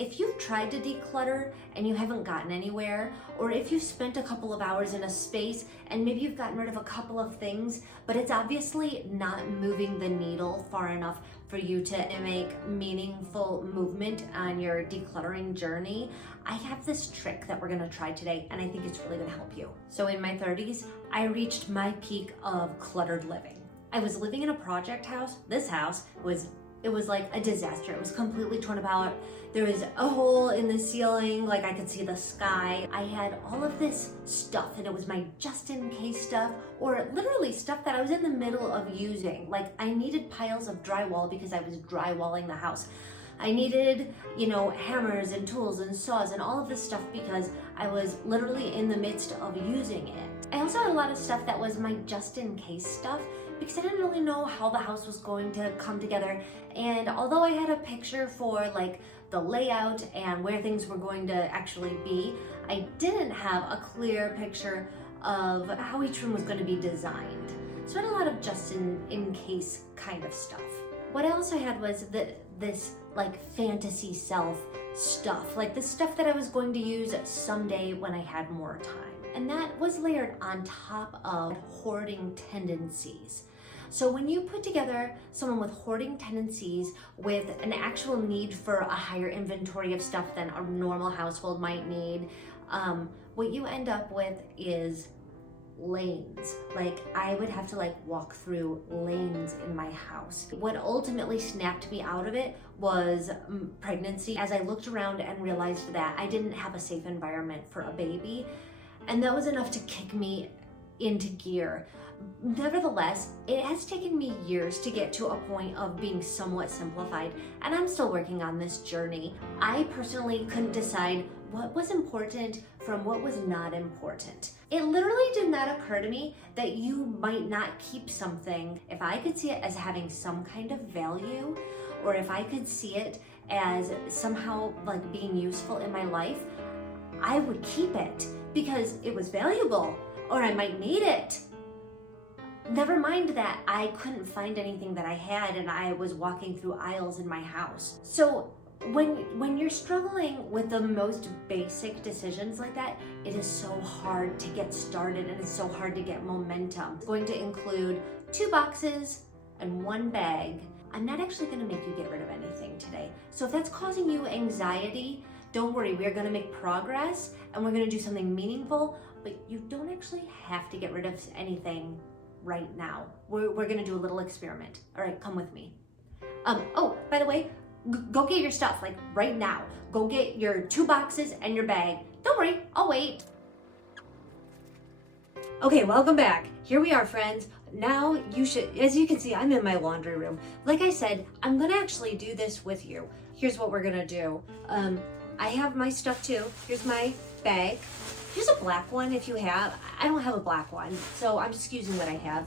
If you've tried to declutter and you haven't gotten anywhere, or if you've spent a couple of hours in a space and maybe you've gotten rid of a couple of things, but it's obviously not moving the needle far enough for you to make meaningful movement on your decluttering journey, I have this trick that we're gonna try today, and I think it's really gonna help you. So in my 30s, I reached my peak of cluttered living. I was living in a project house. This house was like a disaster. It was completely torn apart. There was a hole in the ceiling, like I could see the sky. I had all of this stuff, and it was my just in case stuff, or literally stuff that I was in the middle of using. Like I needed piles of drywall because I was drywalling the house. I needed, hammers and tools and saws and all of this stuff because I was literally in the midst of using it. I also had a lot of stuff that was my just in case stuff because I didn't really know how the house was going to come together. And although I had a picture for like the layout and where things were going to actually be, I didn't have a clear picture of how each room was going to be designed. So I had a lot of just in case kind of stuff. What I also had was this like fantasy self stuff, like the stuff that I was going to use someday when I had more time. And that was layered on top of hoarding tendencies. So when you put together someone with hoarding tendencies with an actual need for a higher inventory of stuff than a normal household might need, what you end up with is lanes. Like I would have to walk through lanes in my house. What ultimately snapped me out of it was pregnancy, as I looked around and realized that I didn't have a safe environment for a baby. And that was enough to kick me into gear. Nevertheless, it has taken me years to get to a point of being somewhat simplified, and I'm still working on this journey. I personally couldn't decide what was important from what was not important. It literally did not occur to me that you might not keep something if I could see it as having some kind of value, or if I could see it as somehow being useful in my life. I would keep it because it was valuable, or I might need it. Never mind that I couldn't find anything that I had and I was walking through aisles in my house. So when you're struggling with the most basic decisions like that, it is so hard to get started and it's so hard to get momentum. It's going to include 2 boxes and 1 bag. I'm not actually going to make you get rid of anything today. So if that's causing you anxiety, don't worry, we're going to make progress and we're going to do something meaningful, but you don't actually have to get rid of anything right now. We're going to do a little experiment. All right, come with me. Oh, by the way, go get your stuff right now. Go get your 2 boxes and your bag. Don't worry, I'll wait. Okay, welcome back. Here we are, friends. Now you should, as you can see, I'm in my laundry room. Like I said, I'm gonna actually do this with you. Here's what we're gonna do. I have my stuff too. Here's my bag. Here's a black one if you have. I don't have a black one, so I'm just using what I have.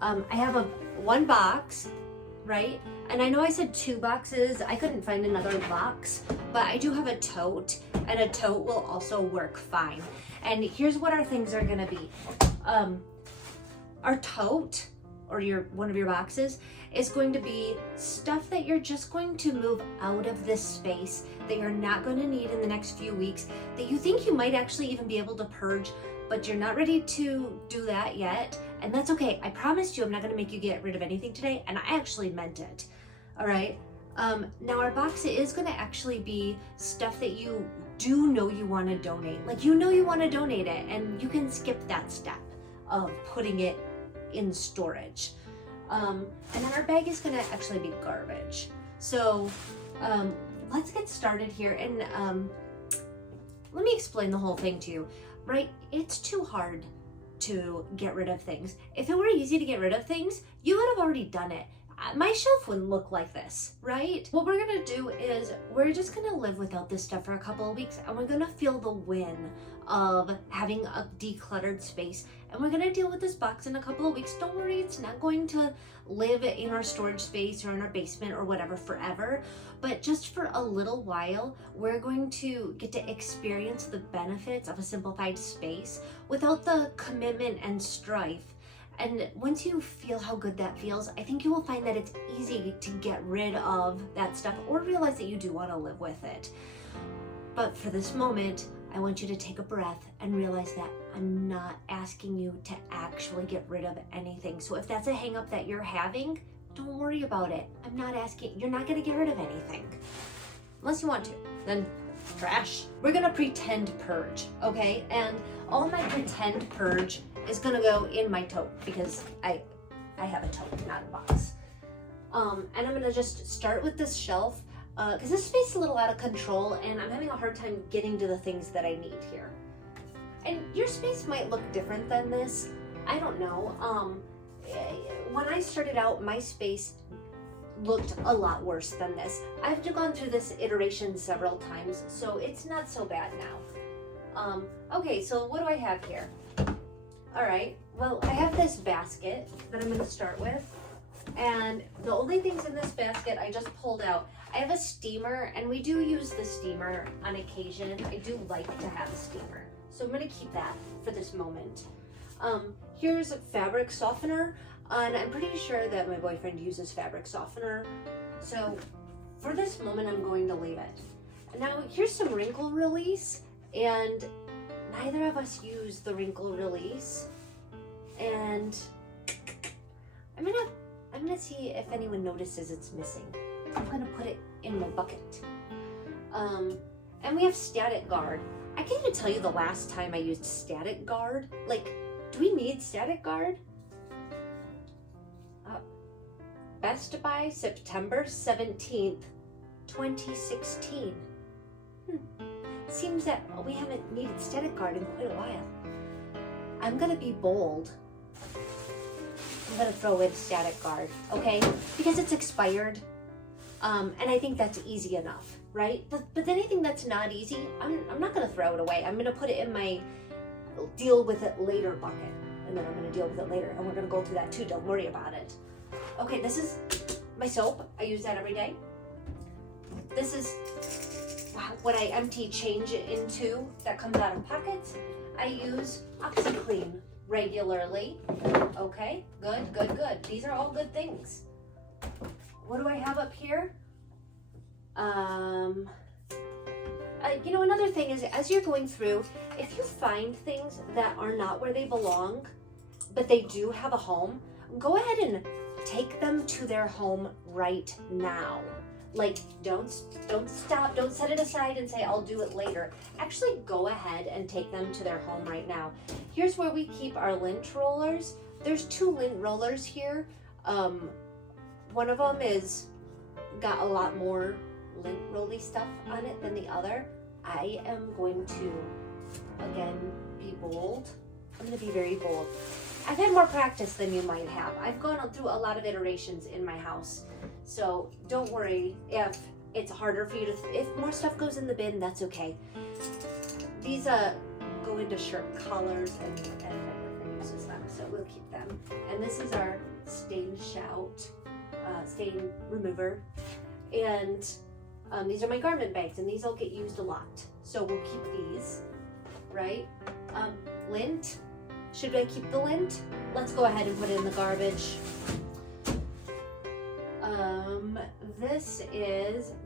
I have 1 box, right? And I know I said 2 boxes. I couldn't find another box, but I do have a tote, and a tote will also work fine. And here's what our things are gonna be. Our tote, or one of your boxes, is going to be stuff that you're just going to move out of this space, that you're not going to need in the next few weeks, that you think you might actually even be able to purge, but you're not ready to do that yet. And that's okay. I promised you I'm not going to make you get rid of anything today, and I actually meant it. All right. Now our box is going to actually be stuff that you do know you want to donate. You want to donate it, and you can skip that step of putting it in storage. And then our bag is gonna actually be garbage. So let's get started here, and let me explain the whole thing to you. Right, it's too hard to get rid of things. If it were easy to get rid of things, you would have already done it. My shelf wouldn't look like this, right? What we're gonna do is we're just gonna live without this stuff for a couple of weeks, and we're gonna feel the win of having a decluttered space. And we're gonna deal with this box in a couple of weeks. Don't worry, it's not going to live in our storage space or in our basement or whatever forever, but just for a little while, we're going to get to experience the benefits of a simplified space without the commitment and strife. And once you feel how good that feels, I think you will find that it's easy to get rid of that stuff or realize that you do want to live with it. But for this moment, I want you to take a breath and realize that I'm not asking you to actually get rid of anything. So if that's a hang up that you're having, don't worry about it. I'm not asking, you're not gonna get rid of anything. Unless you want to, then trash. We're gonna pretend purge, okay? And all my pretend purge is gonna go in my tote because I have a tote, not a box. And I'm gonna just start with this shelf because this space is a little out of control and I'm having a hard time getting to the things that I need here. And your space might look different than this. I don't know. When I started out, my space looked a lot worse than this. I've gone through this iteration several times, so it's not so bad now. Okay, so what do I have here? All right, well, I have this basket that I'm gonna start with. And the only things in this basket I just pulled out, I have a steamer, and we do use the steamer on occasion. I do like to have a steamer, so I'm gonna keep that for this moment. Here's a fabric softener, and I'm pretty sure that my boyfriend uses fabric softener. So for this moment, I'm going to leave it. Now here's some wrinkle release, and neither of us use the wrinkle release. And I'm gonna see if anyone notices it's missing. I'm gonna put it in my bucket. And we have static guard. I can't even tell you the last time I used static guard. Like, do we need static guard? Best by September 17th, 2016. Seems that we haven't needed static guard in quite a while. I'm gonna be bold. I'm gonna throw in static guard, okay? Because it's expired, and I think that's easy enough, right? But anything that's not easy, I'm not gonna throw it away. I'm gonna put it in my deal with it later bucket, and then I'm gonna deal with it later, and we're gonna go through that too, don't worry about it. Okay, this is my soap. I use that every day. This is what I empty change into that comes out of pockets. I use OxyClean regularly. Okay, good, good, good. These are all good things. What do I have up here? You know, another thing is, as you're going through, if you find things that are not where they belong, but they do have a home, go ahead and take them to their home right now. Like, don't stop, don't set it aside and say, I'll do it later. Actually, go ahead and take them to their home right now. Here's where we keep our lint rollers. There's 2 lint rollers here. One of them is got a lot more lint rolly stuff on it than the other. I am going to, again, be bold. I'm gonna be very bold. I've had more practice than you might have. I've gone through a lot of iterations in my house. So don't worry if it's harder for you to, if more stuff goes in the bin, that's okay. These go into shirt collars and my boyfriend uses them, so we'll keep them. And this is our stain stain remover. And these are my garment bags, and these will get used a lot. So we'll keep these, right? Lint. Should I keep the lint? Let's go ahead and put it in the garbage.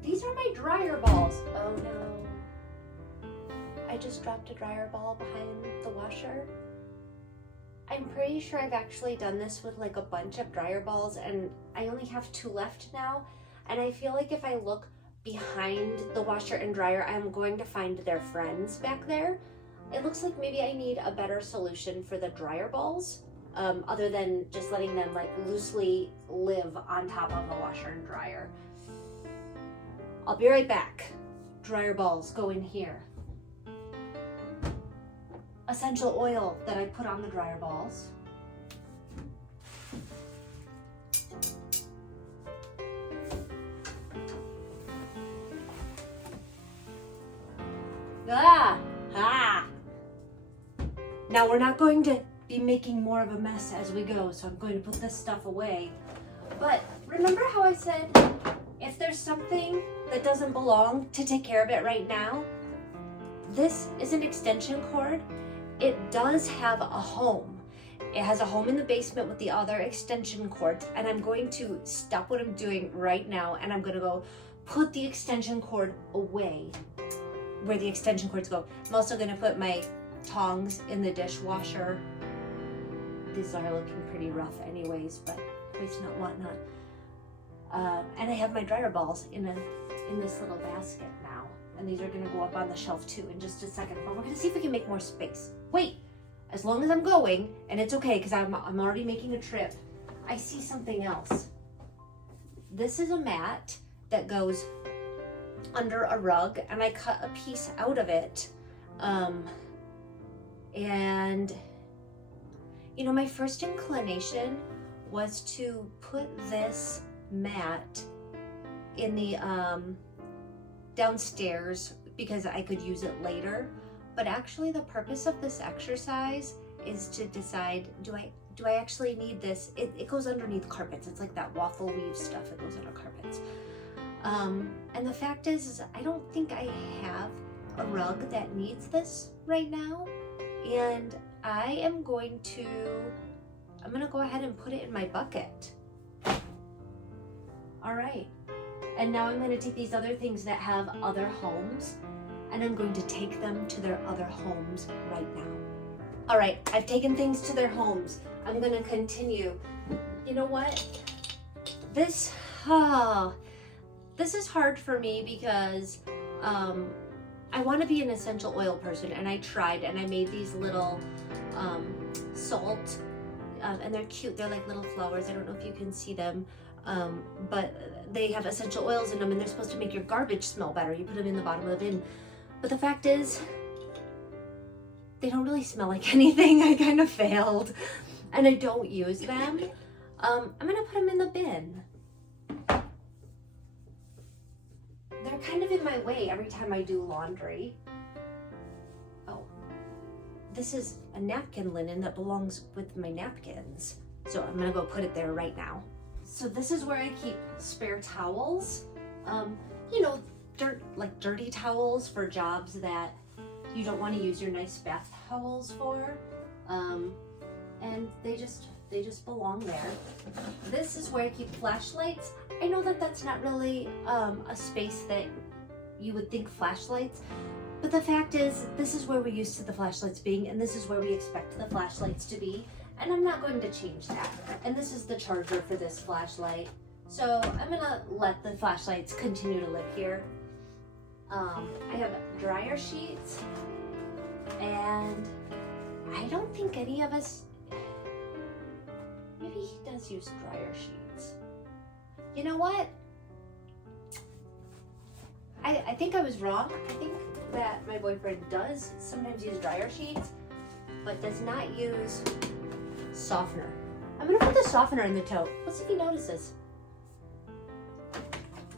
These are my dryer balls. Oh no. I just dropped a dryer ball behind the washer. I'm pretty sure I've actually done this with like a bunch of dryer balls, and I only have 2 left now. And I feel like if I look behind the washer and dryer, I'm going to find their friends back there. It looks like maybe I need a better solution for the dryer balls, other than just letting them like loosely live on top of a washer and dryer. I'll be right back. Dryer balls go in here. Essential oil that I put on the dryer balls. Now we're not going to be making more of a mess as we go, so I'm going to put this stuff away. But remember how I said, if there's something that doesn't belong, to take care of it right now? This is an extension cord. It does have a home. It has a home in the basement with the other extension cords, and I'm going to stop what I'm doing right now, and I'm going to go put the extension cord away. where the extension cords go. I'm also gonna put my tongs in the dishwasher. These are looking pretty rough anyways, but waste not, want not. And I have my dryer balls in this little basket now. And these are gonna go up on the shelf too in just a second. But we're gonna see if we can make more space. Wait, as long as I'm going, and it's okay because I'm already making a trip, I see something else. This is a mat that goes under a rug, and I cut a piece out of it. And you know, my first inclination was to put this mat in the downstairs because I could use it later. But actually the purpose of this exercise is to decide, do I actually need this? It goes underneath carpets. It's like that waffle weave stuff that goes under carpets. And the fact is I don't think I have a rug that needs this right now. And I'm going to go ahead and put it in my bucket. All right. And now I'm going to take these other things that have other homes, and I'm going to take them to their other homes right now. All right, I've taken things to their homes. I'm going to continue. You know what? This is hard for me because I want to be an essential oil person, and I tried, and I made these little salt, and they're cute. They're like little flowers. I don't know if you can see them. But they have essential oils in them, and they're supposed to make your garbage smell better. You put them in the bottom of the bin. But the fact is, they don't really smell like anything. I kind of failed, and I don't use them. I'm gonna put them in the bin. They're kind of in my way every time I do laundry. Oh, this is a napkin linen that belongs with my napkins. So I'm gonna go put it there right now. So this is where I keep spare towels. You know, dirty towels for jobs that you don't want to use your nice bath towels for. And they just belong there. This is where I keep flashlights. I know that that's not really a space that you would think flashlights, but the fact is, this is where we're used to the flashlights being, and this is where we expect the flashlights to be. And I'm not going to change that. And this is the charger for this flashlight. So I'm gonna let the flashlights continue to live here. I have dryer sheets, and I don't think any of us, maybe he does use dryer sheets. You know what? I think I was wrong. I think that my boyfriend does sometimes use dryer sheets, but does not use softener. I'm gonna put the softener in the tote. Let's see if he notices.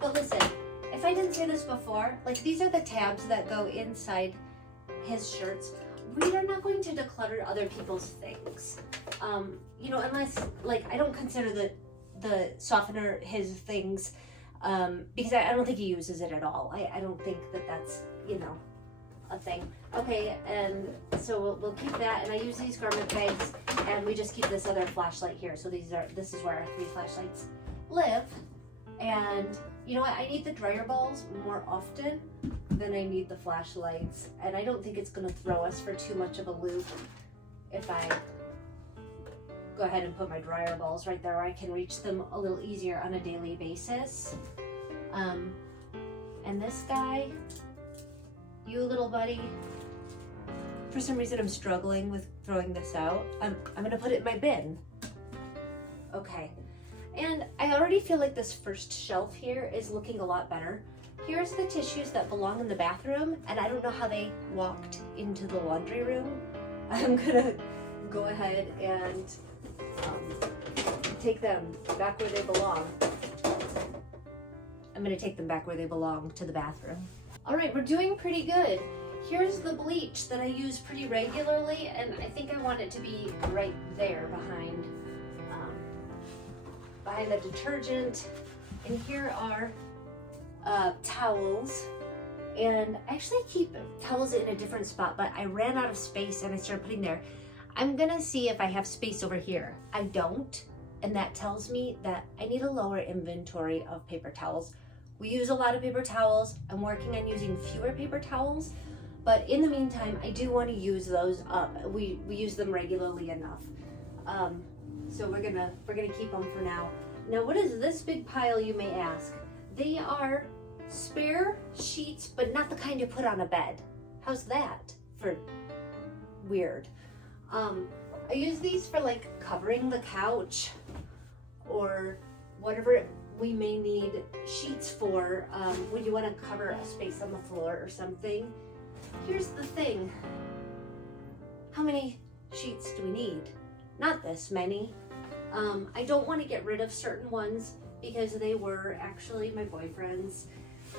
But listen, if I didn't say this before, like these are the tabs that go inside his shirts. We are not going to declutter other people's things. You know, unless, like, I don't consider the softener his things, because I don't think he uses it at all. I don't think that that's, you know, a thing. Okay, and so we'll keep that, and I use these garment bags, and we just keep this other flashlight here. So this is where our 3 flashlights live. And you know what, I need the dryer balls more often than I need the flashlights, and I don't think it's gonna throw us for too much of a loop if I go ahead and put my dryer balls right there where I can reach them a little easier on a daily basis. And this guy, you little buddy, for some reason I'm struggling with throwing this out. I'm gonna put it in my bin. Okay, and I already feel like this first shelf here is looking a lot better. Here's the tissues that belong in the bathroom, and I don't know how they walked into the laundry room. I'm gonna go ahead and take them back where they belong. I'm gonna take them back where they belong, to the bathroom. All right, we're doing pretty good. Here's the bleach that I use pretty regularly, and I think I want it to be right there behind the detergent. And here are towels, and I actually keep towels in a different spot, but I ran out of space and I started putting there. I'm gonna see if I have space over here. I don't, and that tells me that I need a lower inventory of paper towels, We use a lot of paper towels. I'm working on using fewer paper towels, but in the meantime, I do want to use those up. We use them regularly enough. So we're gonna keep them for now. Now, what is this big pile, you may ask? They are spare sheets, but not the kind you put on a bed. How's that for weird? I use these for like covering the couch or whatever we may need sheets for when you want to cover a space on the floor or something. Here's the thing. How many sheets do we need? Not this many. I don't want to get rid of certain ones because they were actually my boyfriend's,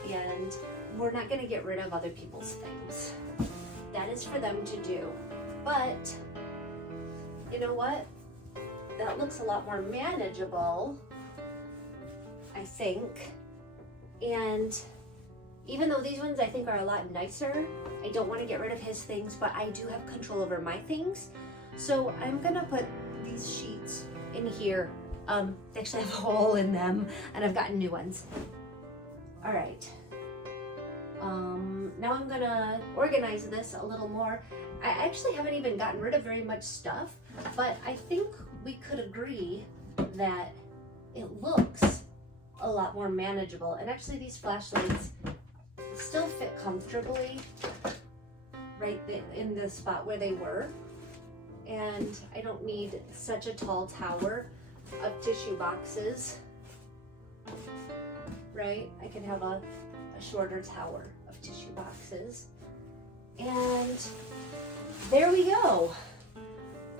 and we're not going to get rid of other people's things. That is for them to do. But you know what? That looks a lot more manageable, I think. And even though these ones I think are a lot nicer, I don't want to get rid of his things, but I do have control over my things. So I'm gonna put these sheets in here. They actually have a hole in them, and I've gotten new ones. All right. Now I'm gonna organize this a little more. I actually haven't even gotten rid of very much stuff, but I think we could agree that it looks a lot more manageable. And actually these flashlights still fit comfortably right in the spot where they were. And I don't need such a tall tower of tissue boxes, right? I can have a shorter tower of tissue boxes. And there we go.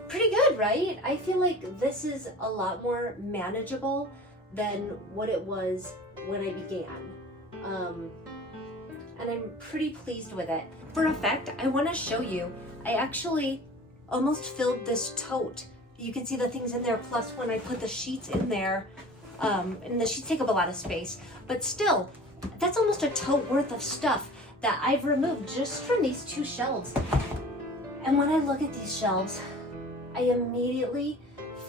Pretty good, right? I feel like this is a lot more manageable than what it was when I began. And I'm pretty pleased with it. For effect, I want to show you, I actually almost filled this tote. You can see the things in there, plus when I put the sheets in there, and the sheets take up a lot of space, but still, that's almost a tote worth of stuff that I've removed just from these two shelves. And when I look at these shelves, I immediately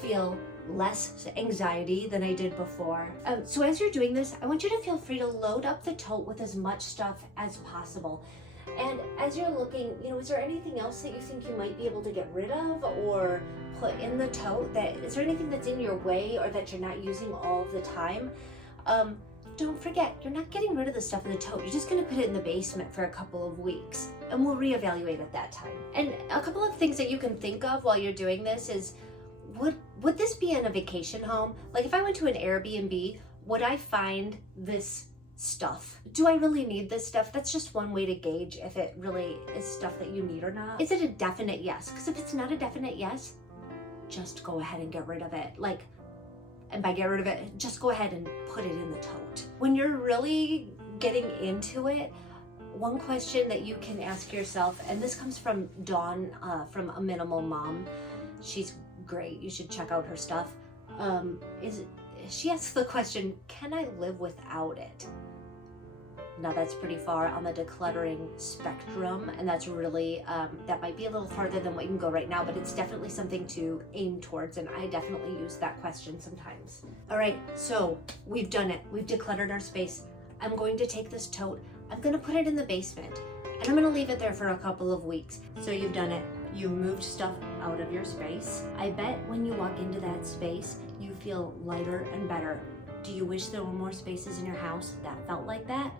feel less anxiety than I did before. So as you're doing this, I want you to feel free to load up the tote with as much stuff as possible. And as you're looking, is there anything else that you think you might be able to get rid of or put in the tote? Is there anything that's in your way or that you're not using all of the time? Don't forget, you're not getting rid of the stuff in the tote. You're just gonna put it in the basement for a couple of weeks, and we'll reevaluate at that time. And a couple of things that you can think of while you're doing this is, would this be in a vacation home? Like if I went to an Airbnb, would I find this stuff? Do I really need this stuff? That's just one way to gauge if it really is stuff that you need or not. Is it a definite yes? Because if it's not a definite yes, just go ahead and get rid of it. And by get rid of it, just go ahead and put it in the tote. When you're really getting into it, one question that you can ask yourself, and this comes from Dawn from A Minimal Mom. She's great. You should check out her stuff. She asks the question, can I live without it? Now that's pretty far on the decluttering spectrum, and that's really, that might be a little farther than what you can go right now, but it's definitely something to aim towards, and I definitely use that question sometimes. All right, so we've done it. We've decluttered our space. I'm going to take this tote, I'm gonna put it in the basement, and I'm gonna leave it there for a couple of weeks. So you've done it. You moved stuff out of your space. I bet when you walk into that space, you feel lighter and better. Do you wish there were more spaces in your house that felt like that?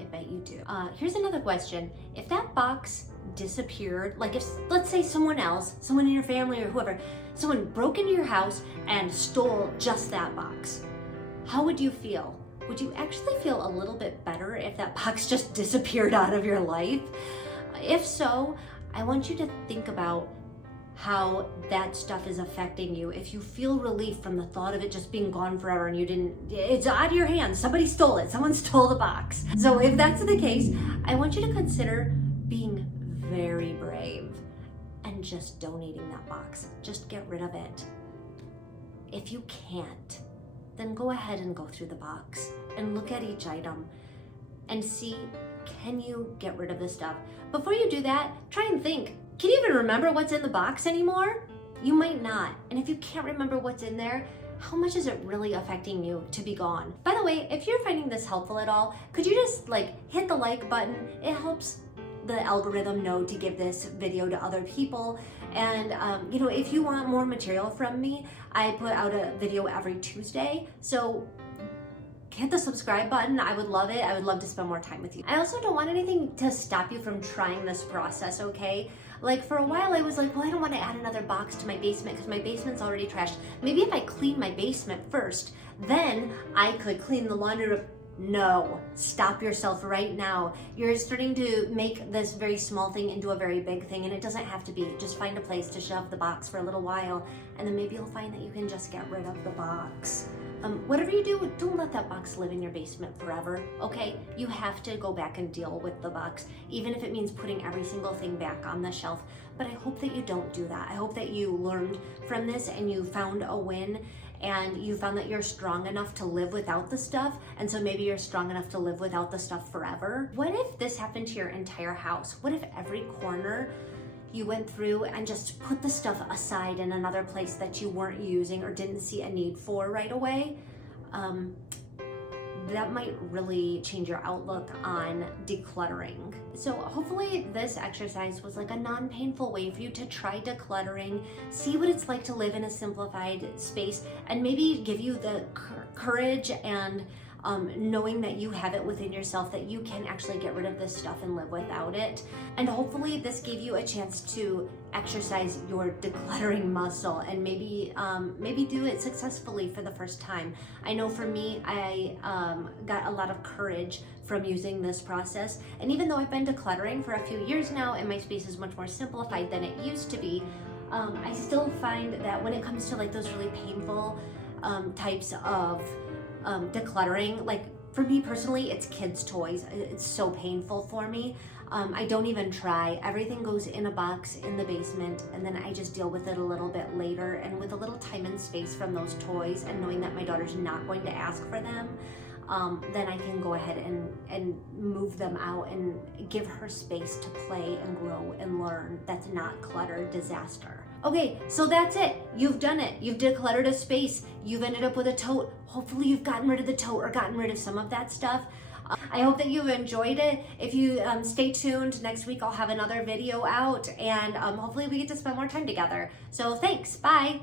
I bet you do. Here's another question. If that box disappeared, like if, let's say someone in your family or whoever, someone broke into your house and stole just that box, how would you feel? Would you actually feel a little bit better if that box just disappeared out of your life? If so, I want you to think about how that stuff is affecting you. If you feel relief from the thought of it just being gone forever and it's out of your hands, somebody stole it, someone stole the box. So if that's the case, I want you to consider being very brave and just donating that box. Just get rid of it. If you can't, then go ahead and go through the box and look at each item and see, can you get rid of this stuff? Before you do that, try and think, can you even remember what's in the box anymore? You might not. And if you can't remember what's in there, how much is it really affecting you to be gone? By the way, if you're finding this helpful at all, could you just like hit the like button? It helps the algorithm know to give this video to other people. And you know, if you want more material from me, I put out a video every Tuesday, so hit the subscribe button. I would love it. I would love to spend more time with you. I also don't want anything to stop you from trying this process, okay? Like for a while I was like, well, I don't want to add another box to my basement because my basement's already trashed. Maybe if I clean my basement first, then I could clean the laundry room. No, stop yourself right now. You're starting to make this very small thing into a very big thing, and it doesn't have to be. Just find a place to shove the box for a little while, and then maybe you'll find that you can just get rid of the box. Whatever you do, don't let that box live in your basement forever, okay? You have to go back and deal with the box, even if it means putting every single thing back on the shelf. But I hope that you don't do that. I hope that you learned from this and you found a win, and you found that you're strong enough to live without the stuff, and so maybe you're strong enough to live without the stuff forever. What if this happened to your entire house? What if every corner you went through and just put the stuff aside in another place that you weren't using or didn't see a need for right away? That might really change your outlook on decluttering. So hopefully this exercise was like a non-painful way for you to try decluttering, see what it's like to live in a simplified space, and maybe give you the courage and knowing that you have it within yourself that you can actually get rid of this stuff and live without it. And hopefully this gave you a chance to exercise your decluttering muscle and maybe do it successfully for the first time. I know for me, I got a lot of courage from using this process. And even though I've been decluttering for a few years now and my space is much more simplified than it used to be, I still find that when it comes to like those really painful types of decluttering, like for me personally, it's kids' toys. It's so painful for me. I don't even try. Everything goes in a box in the basement, and then I just deal with it a little bit later. And with a little time and space from those toys, and knowing that my daughter's not going to ask for them, then I can go ahead and move them out and give her space to play and grow and learn. That's not clutter disaster. Okay, so that's it. You've done it. You've decluttered a space. You've ended up with a tote. Hopefully you've gotten rid of the tote or gotten rid of some of that stuff. I hope that you've enjoyed it. If you stay tuned, next week I'll have another video out, and hopefully we get to spend more time together. So thanks, bye.